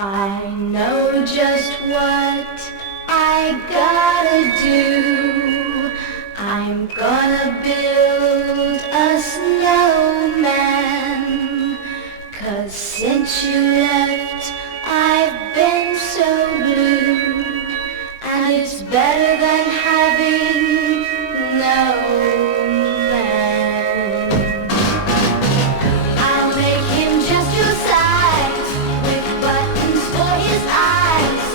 I know just what I gotta do. I'm gonna build a snowman. 'Cause since you left, I've been so blue. And it's better than having no man. I'll make him just your size, with buttons for his eyes,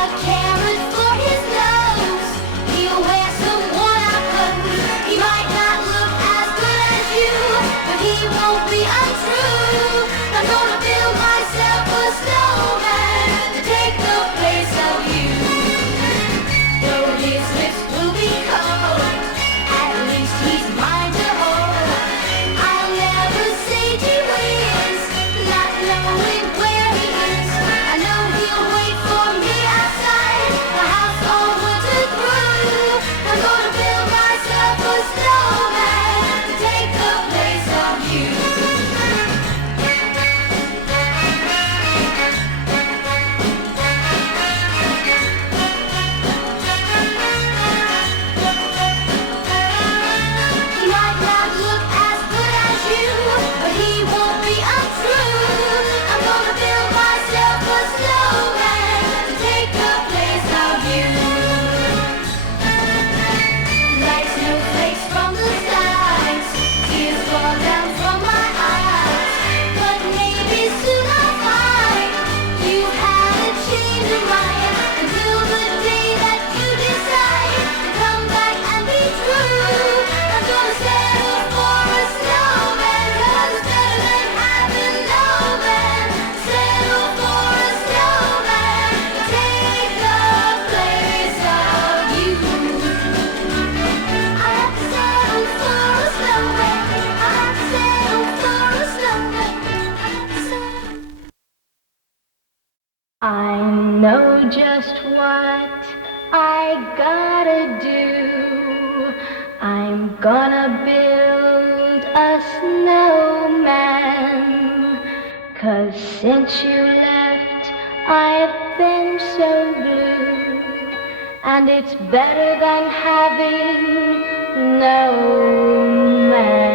a carrot for his nose. He'll wear some worn-out clothes. He might not look as good as you, but he won't be untrue. I'm gonna build myself a snowman to take the place of you. Though his lips will be cold, at least he's mine to hold. I'll never say gee whiz, not knowing where he is. I know he'll wait for me outside the house all winter through. I'm gonna build myself a snowman to take the place of you. He might not look as good as you, but he won't be untrue. I'm gonna build myself a snowman to take the place of you. Like snowflakes from the skies, tears fall down from my eyes. But maybe soon I'll find you had a change of mind until the day that you decide to come back and be true. I'm gonna settle for a snowman, 'cause it's better than having no man. Settle for a snowman to take the place of you. I have to settle for a snowman. I have to settle for a snowman. I have to settle. I know just what I gotta do. I'm gonna build a snowman. 'Cause since you left, I've been so blue. And it's better than having no man.